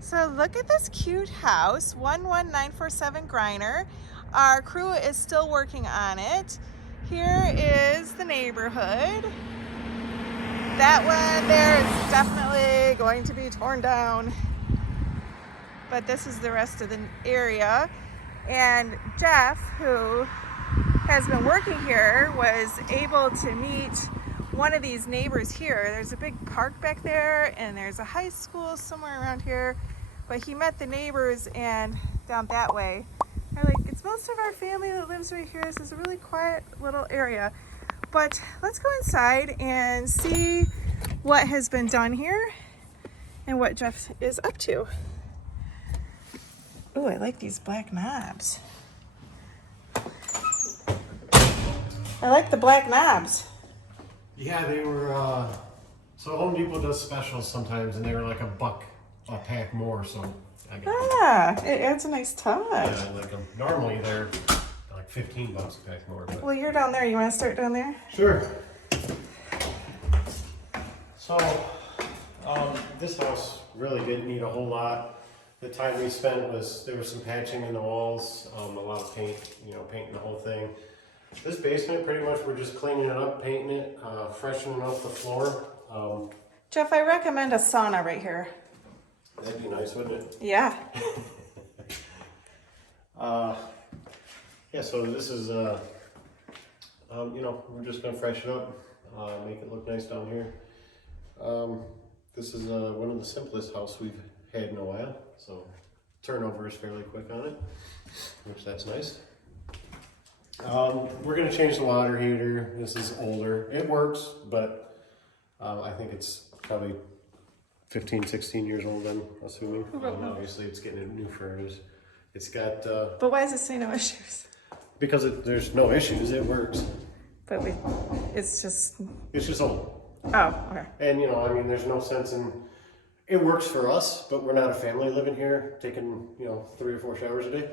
So look at this cute house, 11947 Greiner. Our crew is still working on it. Here is the neighborhood. That one there is definitely going to be torn down. But this is the rest of the area. And Jeff, who has been working here, was able to meet one of these neighbors here. There's a big park back there and there's a high school somewhere around here. But he met the neighbors and down that way. They're like, it's most of our family that lives right here. This is a really quiet little area. But let's go inside and see what has been done here and what Jeff is up to. Oh, I like these black knobs. I like the black knobs. Yeah, they were, so Home Depot does specials sometimes, and they were like $1 a pack more, so I got It adds a nice touch. Yeah, I like them. Normally they're like $15 a pack more. But... Well, you're down there. You want to start down there? Sure. So, this house really didn't need a whole lot. The time we spent there was some patching in the walls, a lot of paint, painting the whole thing. This basement, pretty much, we're just cleaning it up, painting it, freshening up the floor. Jeff, I recommend a sauna right here. That'd be nice, wouldn't it? Yeah. Yeah, so this is, we're just gonna freshen it up, make it look nice down here. This is one of the simplest houses we've had in a while, so turnover is fairly quick on it, which that's nice. We're gonna change the water heater. This is older. It works, but I think it's probably 15, 16 years old, I'm assuming. Obviously, it's getting a new furnace. It's got... But why does it say no issues? Because there's no issues, it works. But it's just... It's just old. Oh, okay. And, there's no sense in... It works for us, but we're not a family living here, taking, 3 or 4 showers a day.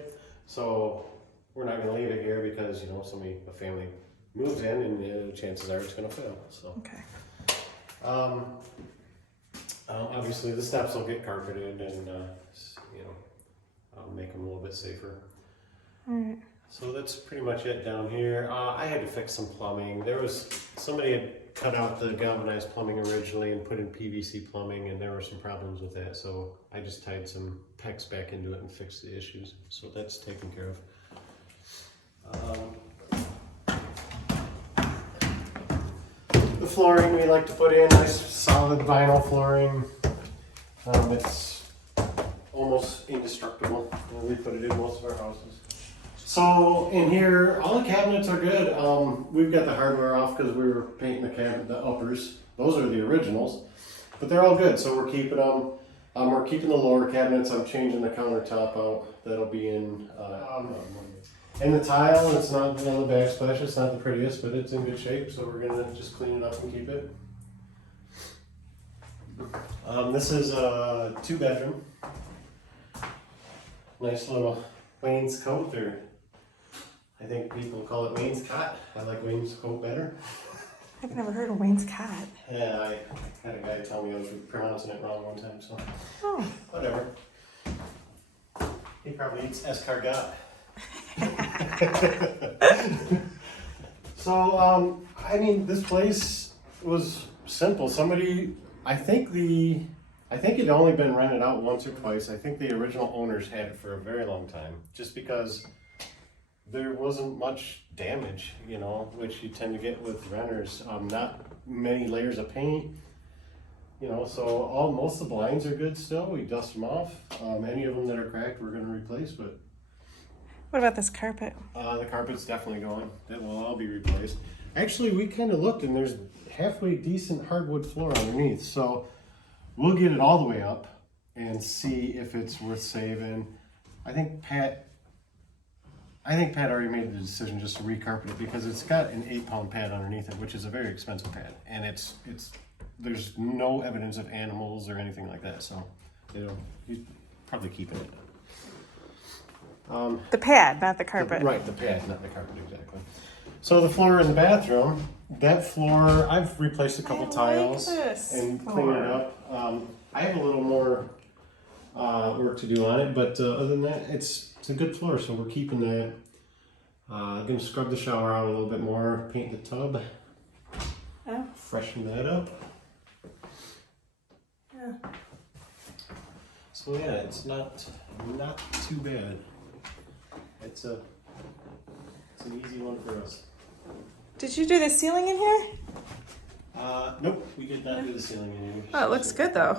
So we're not going to leave it here because, a family moves in and chances are it's going to fail. So. Okay. Obviously, the steps will get carpeted and, make them a little bit safer. All right. So that's pretty much it down here. I had to fix some plumbing. Somebody had cut out the galvanized plumbing originally and put in PVC plumbing, and there were some problems with that. So I just tied some PEX back into it and fixed the issues. So that's taken care of. The flooring we like to put in, nice solid vinyl flooring. It's almost indestructible. We put it in most of our houses. So in here, all the cabinets are good. We've got the hardware off because we were painting the uppers. Those are the originals, but they're all good. So we're keeping them. We're keeping the lower cabinets. I'm changing the countertop out. That'll be in. And the tile, it's not on the backsplash. It's not the prettiest, but it's in good shape. So we're gonna just clean it up and keep it. This is a 2-bedroom. Nice little wainscot, or I think people call it wainscot. I like wainscot better. I've never heard of wainscot. Yeah, I had a guy tell me I was pronouncing it wrong one time, so whatever. He probably eats escargot. So, this place was simple. I think it'd only been rented out once or twice. I think the original owners had it for a very long time, just because there wasn't much damage, which you tend to get with renters. Not many layers of paint, so most of the blinds are good still. We dust them off. Any of them that are cracked, we're going to replace, but... What about this carpet? The carpet's definitely going. That will all be replaced. Actually, we kind of looked, and there's halfway decent hardwood floor underneath, so we'll get it all the way up and see if it's worth saving. I think Pat already made the decision just to recarpet it because it's got an 8-pound pad underneath it, which is a very expensive pad, and there's no evidence of animals or anything like that, so he's probably keeping it. The pad, not the carpet. Right, the pad, not the carpet, exactly. So the floor in the bathroom, that floor, I've replaced a couple tiles and cleaned it up. I have a little more work to do on it, but other than that, it's a good floor, so we're keeping that. Gonna scrub the shower out a little bit more, paint the tub, Oh. freshen that up. Yeah. So yeah, it's not too bad. It's an easy one for us. Did you do the ceiling in here? Nope, we did not do the ceiling in here. Oh, it looks good though.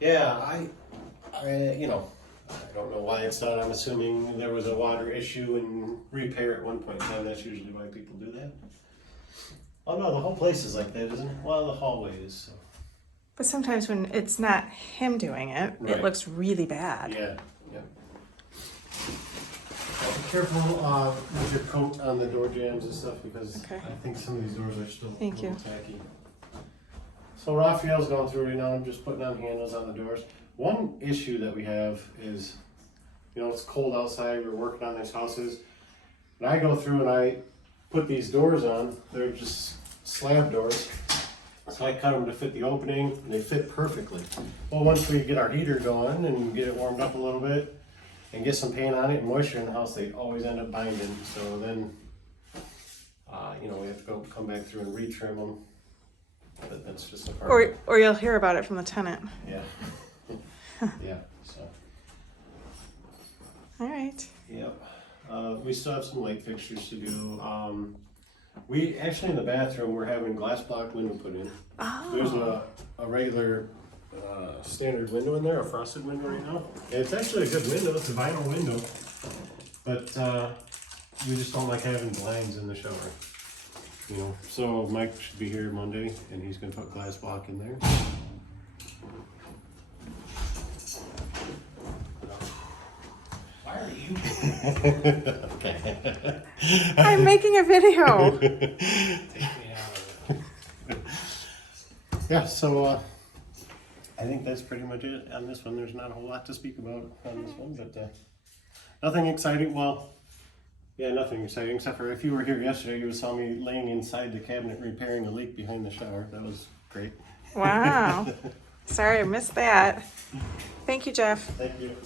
Yeah, I I don't know why it's done. I'm assuming there was a water issue and repair at one point in time. That's usually why people do that. Oh no, the whole place is like that, isn't it? Well, the hallway is. So. But sometimes when it's not him doing it, Right. it looks really bad. Yeah, yeah. Well, be careful with your coat on the door jambs and stuff because Okay. I think some of these doors are still Thank a little you. tacky. So Raphael's going through right now. I'm just putting on handles on the doors. One issue that we have is, it's cold outside. We're working on these houses, and I go through and I put these doors on. They're just slab doors. So I cut them to fit the opening, and they fit perfectly. Well, once we get our heater going and get it warmed up a little bit, and get some paint on it and moisture in the house, they always end up binding. So then, we have to come back through and retrim them. But that's just a part. Or you'll hear about it from the tenant. Yeah. Yeah. So. All right. Yep. We still have some light fixtures to do. We actually in the bathroom we're having glass block window put in. Oh. There's a regular standard window in there, a frosted window right now. And it's actually a good window. It's a vinyl window, but we just don't like having blinds in the shower. So Mike should be here Monday, and he's gonna put glass block in there. Why are you? Okay. I'm making a video. Take me out of it. Yeah, so I think that's pretty much it on this one. There's not a whole lot to speak about on this one, but nothing exciting. Well, yeah, nothing exciting except for if you were here yesterday, you saw me laying inside the cabinet repairing a leak behind the shower. That was great. Wow. Sorry, I missed that. Thank you, Jeff. Thank you.